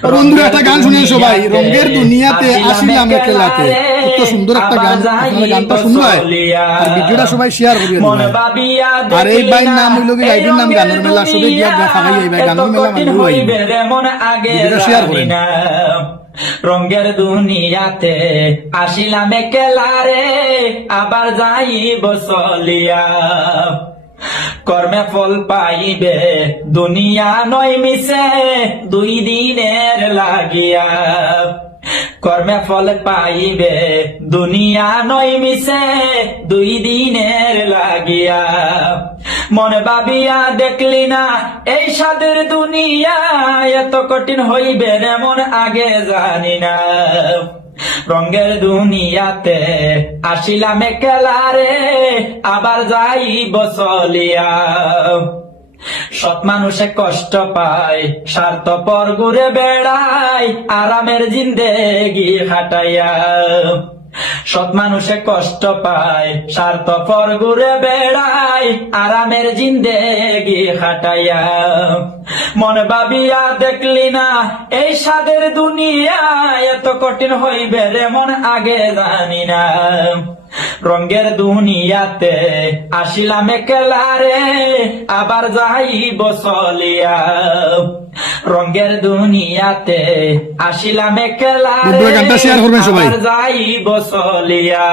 বন্ধুরা একটা গান শুনে সবাই, রঙের দুনিয়াতে আসিলাম একলাতে। কত সুন্দর একটা গান, গানটা শুনবাই আর ভিডিওটা সবাই শেয়ার করিয়ে দিবাই। আর এই ভাইয়ের নাম হইল কি, গাইডের নাম গানের মেলা, সবাই গিয়া খাই এই ভাই গানের মেলা ভিডিওটা শেয়ার করেন। রঙের দুনিয়াতে আসিলাম একলারে, আবার যাইব চলিয়া। কর্মে ফল পাইবে দুনিয়া নয় মিশে, 2 দিনের লাগিয়া। কর্মে ফল পাইবে দুনিয়া নয় মিশে, 2 দিনের লাগিয়া। মনে ভাবিয়া দেখলি না এই স্বাদের দুনিয়া, এত কঠিন হইবে এমন আগে জানি না। রঙের দুনিয়াতে আসিলাম একলারে, আবার যাইব চলিয়া। সৎ মানুষে কষ্ট পায়, স্বার্থপর ঘুরে বেড়ায়, আরামের জিন্দেগি হাঁটাইয়া। সৎ মানুষে কষ্ট পায়, স্বার্থপর ঘুরে বেড়ায়, আরামের জিন্দেগি হাঁটাইয়া। মন ভাবিয়া দেখলি না এই স্বাদের দুনিয়া, এত কঠিন হইবে এমন আগে জানি না। রঙের দুনিয়াতে আসিলাম একলারে, আবার যাইব চলিয়া। রঙের দুনিয়াতে আসিলাম একলারে, গানটা শেয়ার করবেন সবাই। আবার যাইব চলিয়া।